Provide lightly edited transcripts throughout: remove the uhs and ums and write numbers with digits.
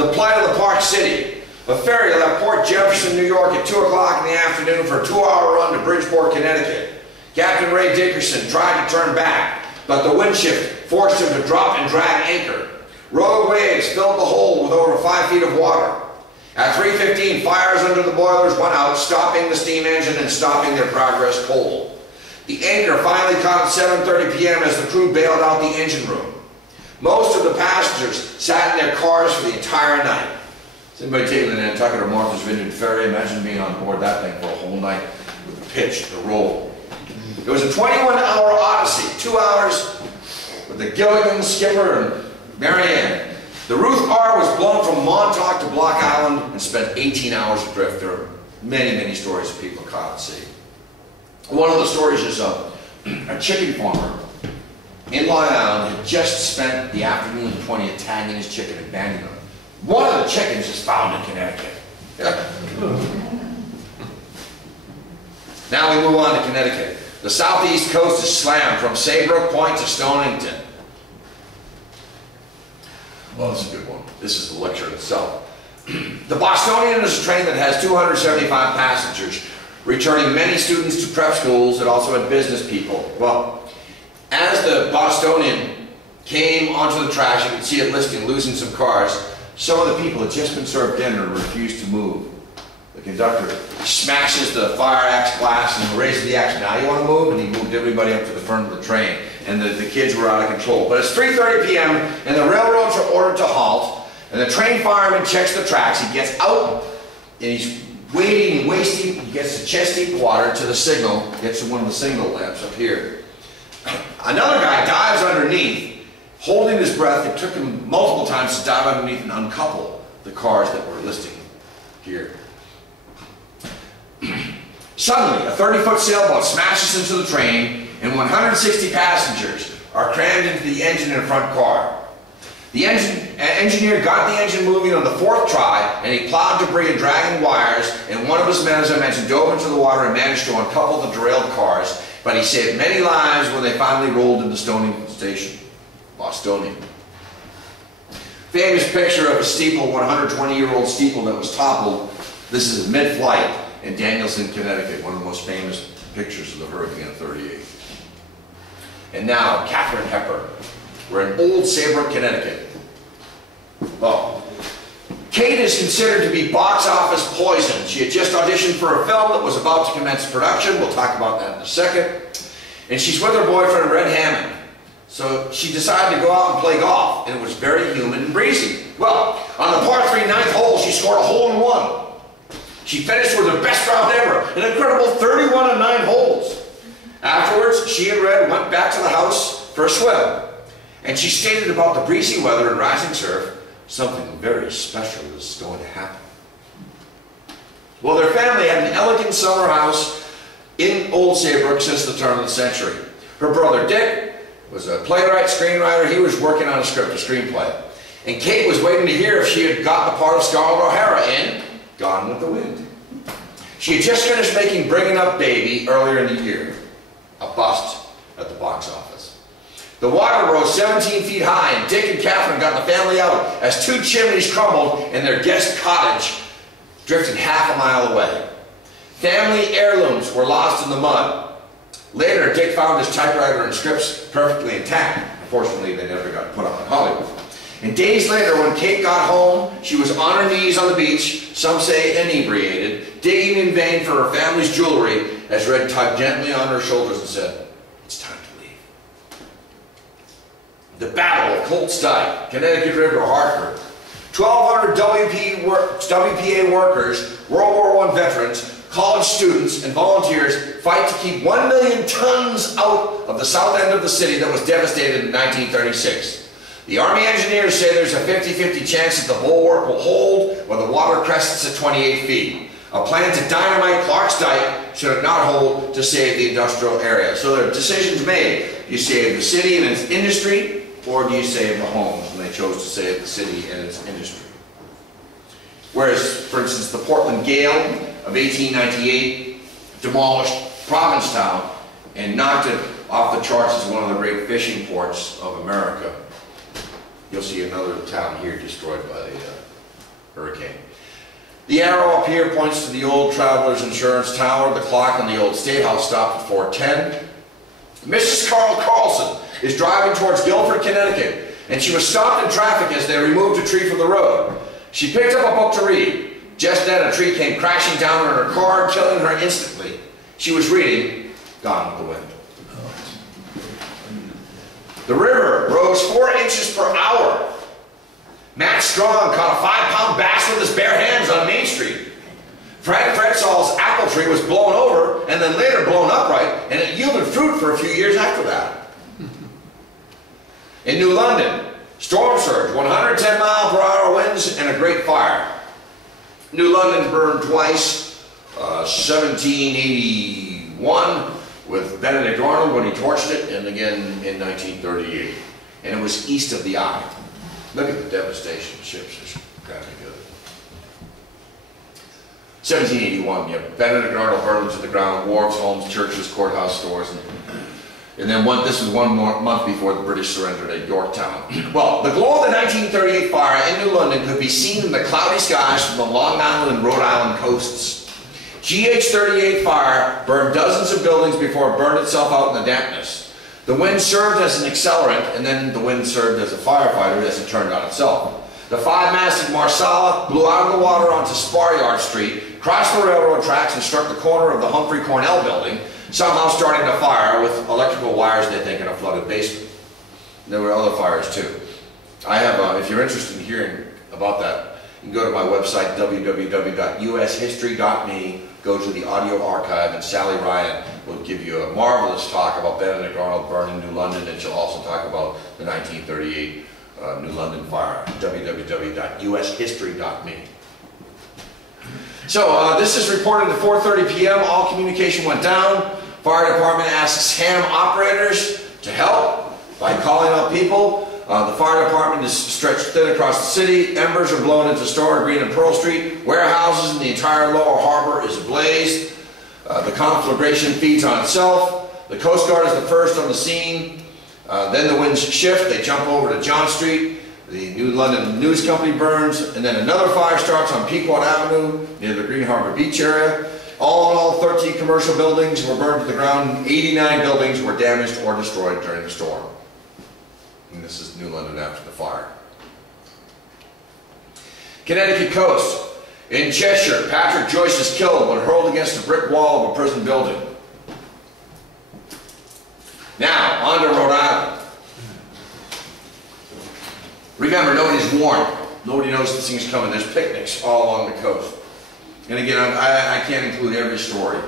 The plight of the Park City. A ferry left Port Jefferson, New York at 2 o'clock in the afternoon for a 2-hour run to Bridgeport, Connecticut. Captain Ray Dickerson tried to turn back, but the wind shift forced him to drop and drag anchor. Rogue waves filled the hold with over 5 feet of water. At 3:15, fires under the boilers went out, stopping the steam engine and stopping their progress cold. The anchor finally caught at 7:30 p.m. as the crew bailed out the engine room. Most of the passengers sat in their cars for the entire night. Has anybody taken the Nantucket or Martha's Vineyard ferry? Imagine being on board that thing for a whole night with the pitch, the roll. It was a 21-hour odyssey, 2 hours with the Gilligan, Skipper, and Marianne. The Ruth R. was blown from Montauk to Block Island and spent 18 hours adrift. There are many, many stories of people caught at sea. One of the stories is a chicken farmer in Long Island had just spent the afternoon of the 20th tagging his chicken and banding them. One of the chickens is found in Connecticut. Now we move on to Connecticut. The southeast coast is slammed from Saybrook Point to Stonington. Well, this is a good one. This is the lecture itself. The Bostonian is a train that has 275 passengers, returning many students to prep schools and also had business people. Well, as the Bostonian came onto the tracks, you could see it listing, losing some cars. Some of the people had just been served dinner and refused to move. The conductor smashes the fire axe glass and raises the axe. Now you want to move? And he moved everybody up to the front of the train. And the kids were out of control. But it's 3:30 p.m. and the railroads are ordered to halt. And the train fireman checks the tracks. He gets out and he's waiting, wasting. He gets to chest deep water to the signal. Gets to one of the signal lamps up here. Another guy dives underneath, holding his breath. It took him multiple times to dive underneath and uncouple the cars that were listing here. Suddenly, a 30-foot sailboat smashes into the train, and 160 passengers are crammed into the engine in front car. The engineer got the engine moving on the 4th try, and he plowed debris and dragging wires, and one of his men, as I mentioned, dove into the water and managed to uncouple the derailed cars, but he saved many lives when they finally rolled into Stonington Station, Bostonian. Famous picture of a steeple, 120-year-old steeple that was toppled. This is mid-flight in Danielson, Connecticut, one of the most famous pictures of the hurricane of '38. And now, Katharine Hepburn. We're in Old Saybrook, Connecticut. Well, Kate is considered to be box office poison. She had just auditioned for a film that was about to commence production. We'll talk about that in a second. And she's with her boyfriend, Red Hammond. So she decided to go out and play golf, and it was very humid and breezy. Well, on the par 3 9th hole, she scored a hole-in-one. She finished with her best round ever, an incredible 31 on 9 holes. Afterwards, she and Red went back to the house for a swim. And she stated about the breezy weather and rising surf, something very special is going to happen. Well, their family had an elegant summer house in Old Saybrook since the turn of the century. Her brother Dick was a playwright, screenwriter. He was working on a script, a screenplay. And Kate was waiting to hear if she had got the part of Scarlett O'Hara in Gone with the Wind. She had just finished making Bringing Up Baby earlier in the year, a bust at the box office. The water rose 17 feet high, and Dick and Catherine got the family out as 2 chimneys crumbled and their guest cottage drifted half a mile away. Family heirlooms were lost in the mud. Later, Dick found his typewriter and scripts perfectly intact. Unfortunately, they never got put up in Hollywood. And days later, when Kate got home, she was on her knees on the beach, some say inebriated, digging in vain for her family's jewelry, as Red tugged gently on her shoulders and said, "It's time to leave." The Battle of Colts Dyke, Connecticut River, Hartford. 1,200 WPA workers, World War I veterans, college students, and volunteers fight to keep 1 million tons out of the south end of the city that was devastated in 1936. The Army engineers say there's a 50-50 chance that the bulwark will hold when the water crests at 28 feet. A plan to dynamite Clark's Dyke should it not hold to save the industrial area. So there are decisions made. Do you save the city and its industry, or do you save the homes? And they chose to save the city and its industry. Whereas, for instance, the Portland Gale of 1898 demolished Provincetown and knocked it off the charts as one of the great fishing ports of America. You'll see another town here destroyed by hurricane. The arrow up here points to the old Travelers Insurance Tower. The clock on the old State House stopped at 4:10. Mrs. Carl Carlson is driving towards Guilford, Connecticut, and she was stopped in traffic as they removed a tree from the road. She picked up a book to read. Just then a tree came crashing down on her car, killing her instantly. She was reading Gone with the Wind. The river rose 4 inches per hour. Matt Strong caught a 5-pound bass with his bare hands on Main Street. Fred Fretzall's apple tree was blown over and then later blown upright, and it yielded fruit for a few years after that. In New London, storm surge, 110-mile-per-hour winds, and a great fire. New London burned twice, 1781 with Benedict Arnold when he torched it, and again in 1938. And it was east of the Eye. Look at the devastation. The ships just kind of good. 1781, yeah. Benedict Arnold burned to the ground, wharves, homes, churches, courthouse, stores, and then this was 1 more month before the British surrendered at Yorktown. Well, the glow of the 1938 fire in New London could be seen in the cloudy skies from the Long Island and Rhode Island coasts. GH-38 fire burned dozens of buildings before it burned itself out in the dampness. The wind served as an accelerant, and then the wind served as a firefighter as it turned on itself. The 5-masted Marsala blew out of the water onto Spar Yard Street, crossed the railroad tracks, and struck the corner of the Humphrey Cornell building, somehow starting a fire with electrical wires, they think, in a flooded basement. There were other fires too. I have, if you're interested in hearing about that, you can go to my website, www.ushistory.me, go to the audio archive, and Sally Ryan will give you a marvelous talk about Benedict Arnold burning New London, and she'll also talk about the 1938 New London fire, www.ushistory.me. So this is reported at 4:30 p.m. All communication went down. Fire department asks ham operators to help by calling out people. The fire department is stretched thin across the city. Embers are blown into Stora, Green, and Pearl Street. Warehouses and the entire lower harbor is ablaze. The conflagration feeds on itself. The Coast Guard is the first on the scene. Then the winds shift. They jump over to John Street. The New London News Company burns, and then another fire starts on Pequot Avenue near the Green Harbor Beach area. All in all, 13 commercial buildings were burned to the ground. 89 buildings were damaged or destroyed during the storm. And this is New London after the fire. Connecticut coast. In Cheshire, Patrick Joyce is killed when hurled against a brick wall of a prison building. Now, on to Rhode Island. Remember, nobody's warned. Nobody knows this thing's coming. There's picnics all along the coast. And again, I can't include every story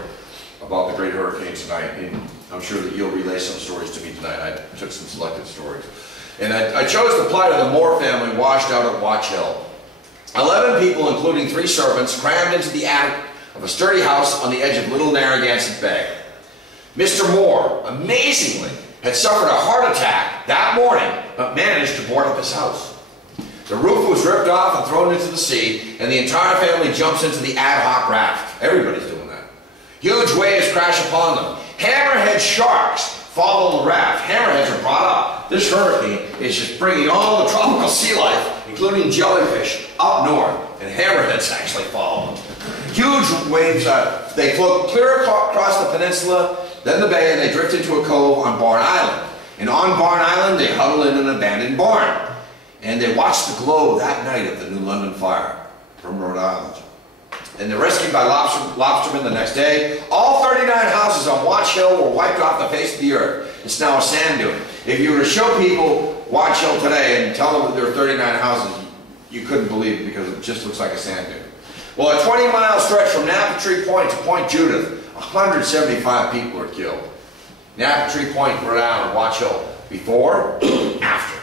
about the great hurricane tonight. And I'm sure that you'll relay some stories to me tonight. I took some selected stories. And I chose the plight of the Moore family washed out at Watch Hill. 11 people, including 3 servants, crammed into the attic of a sturdy house on the edge of Little Narragansett Bay. Mr. Moore, amazingly, had suffered a heart attack that morning, but managed to board up his house. The roof was ripped off and thrown into the sea, and the entire family jumps into the ad hoc raft. Everybody's doing that. Huge waves crash upon them. Hammerhead sharks follow the raft. Hammerheads are brought up. This hurricane is just bringing all the tropical sea life, including jellyfish, up north, and hammerheads actually follow them. Huge waves, they float clear across the peninsula, then the bay, and they drift into a cove on Barn Island. And on Barn Island, they huddle in an abandoned barn. And they watch the glow that night of the New London fire from Rhode Island. And they're rescued by lobstermen the next day. All 39 houses on Watch Hill were wiped off the face of the earth. It's now a sand dune. If you were to show people Watch Hill today and tell them that there are 39 houses, you couldn't believe it because it just looks like a sand dune. Well, a 20-mile stretch from Napattree Point to Point Judith, 175 people are killed. Napattree Point, Rhode Island, Watch Hill, before, after.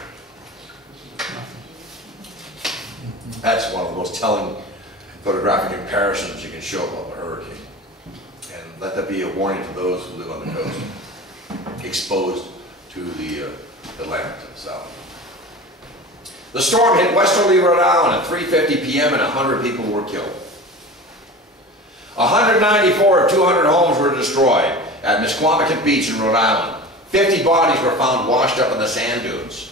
That's one of the most telling photographic comparisons you can show about the hurricane. And let that be a warning to those who live on the coast, exposed to the Atlantic to the south. The storm hit westerly Rhode Island at 3:50 p.m. and 100 people were killed. 194 of 200 homes were destroyed at Misquamicut Beach in Rhode Island. 50 bodies were found washed up in the sand dunes.